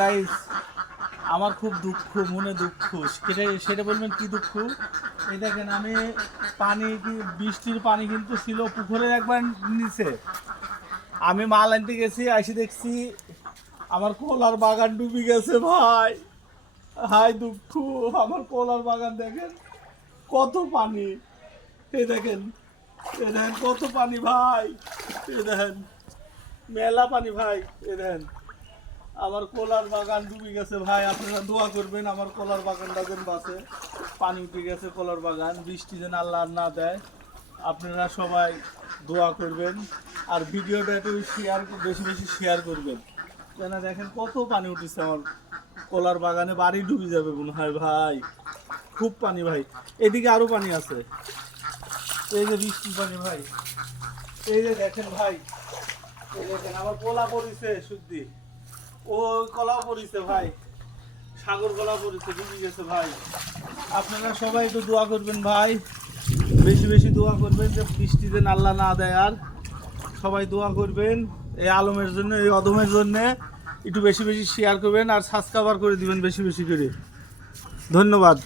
Guys, আমার খুব দুঃখ, মনে দুঃখ। সেটা বলবেন কি দুঃখ? এই দেখেন, আমি পানি বৃষ্টির পানি কিন্তু ছিল পুকুরের একবার নিচে। আমি মাল আনতে গেছি, আসি দেখছি আমার কলার বাগান ডুবে গেছে ভাই। হাই দুঃখ, আমার কলার বাগান দেখেন কত পানি। এই দেখেন, এই দেখেন কত পানি ভাই। এই দেখেন মেলা পানি ভাই। এই দেখেন আমার কলার বাগান ডুবে গেছে ভাই। আপনারা দোয়া করবেন আমার কলার বাগানটা যেন বাঁচে। পানি উঠে গেছে কলার বাগান, বৃষ্টি যেন আল্লাহ আর না দেয়। আপনারা সবাই দোয়া করবেন আর ভিডিওটা একটু শেয়ার, বেশি বেশি শেয়ার করবেন। কেন দেখেন কত পানি উঠেছে আমার কলার বাগানে, বাড়ি ডুবে যাবে মনে হয় ভাই। খুব পানি ভাই, এদিকে আরো পানি আছে। এই যে বৃষ্টির পানি ভাই, এই যে দেখেন ভাই, এই দেখেন আমার কলা পড়েছে শুদ্ধি। ও কলা পড়েছে ভাই, সাগর কলা পড়েছে, ডুবে গেছে ভাই। আপনারা সবাই একটু দোয়া করবেন ভাই, বেশি বেশি দোয়া করবেন যে বৃষ্টি যেন আল্লাহ না দেয়। আর সবাই দোয়া করবেন এই আলমের জন্য, এই অদমের জন্য। একটু বেশি বেশি শেয়ার করবেন আর সাবস্ক্রাইব করে দিবেন বেশি বেশি করে। ধন্যবাদ।